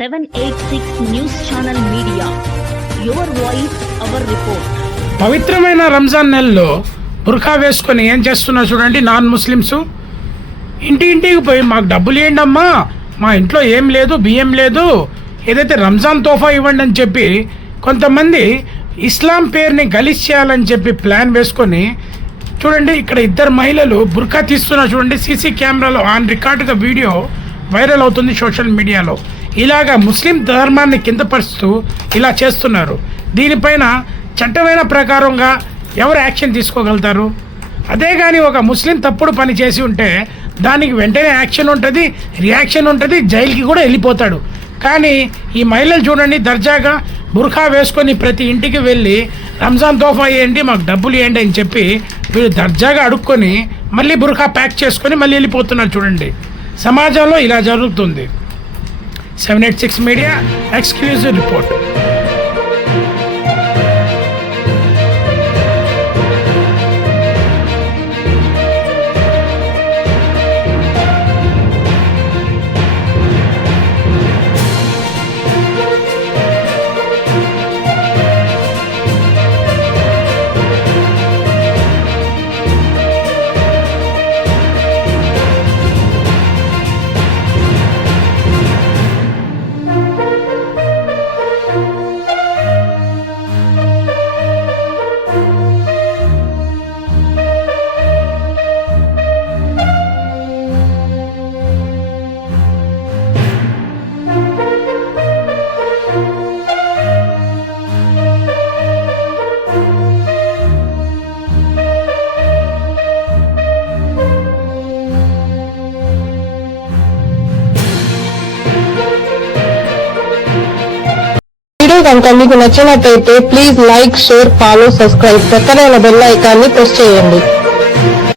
786 news channel media, your voice our report. పవిత్రమైన రంజాన్ నెలలో బుర్ఖా వేసుకొని ఏం చేస్తున్నారు చూడండి. నాన్ ముస్లిమ్స్ ఇంటికి పోయి మాకు డబ్బులు ఇవ్వండి అమ్మా, మా ఇంట్లో ఏం లేదు, బియ్యం లేదు, ఏదైతే రంజాన్ తోఫా ఇవ్వండి అని చెప్పి కొంతమంది ఇస్లాం పేరుని గలీజ్ చేయాలని చెప్పి ప్లాన్ వేసుకొని చూడండి. ఇక్కడ ఇద్దరు మహిళలు బుర్ఖా తీస్తున్నారు చూడండి. సీసీ కెమెరాలో ఆన్ రికార్డుగా వీడియో వైరల్ అవుతుంది సోషల్ మీడియాలో. ఇలాగా ముస్లిం ధర్మాన్ని కిందపరుస్తూ ఇలా చేస్తున్నారు. దీనిపైన చట్టమైన ప్రకారంగా ఎవరు యాక్షన్ తీసుకోగలుగుతారు? అదే కానీ ఒక ముస్లిం తప్పుడు పని చేసి ఉంటే దానికి వెంటనే యాక్షన్ ఉంటుంది, రియాక్షన్ ఉంటుంది, జైలుకి కూడా వెళ్ళిపోతాడు. కానీ ఈ మహిళలు చూడండి, దర్జాగా బుర్ఖా వేసుకొని ప్రతి ఇంటికి వెళ్ళి రంజాన్ తోఫా ఇవ్వండి, మాకు డబ్బులు ఇవ్వండి అని చెప్పి వీళ్ళు దర్జాగా అడుక్కొని మళ్ళీ బుర్ఖా ప్యాక్ చేసుకొని మళ్ళీ వెళ్ళిపోతున్నారు చూడండి. సమాజంలో ఇలా జరుగుతుంది. 786 మీడియా ఎక్స్క్లూజివ్ రిపోర్ట్. కనుక మీకు నచ్చినట్లయితే please like, share, follow, subscribe. పక్కన బెల్ ఐకాన్ని ప్రెస్ చేయండి.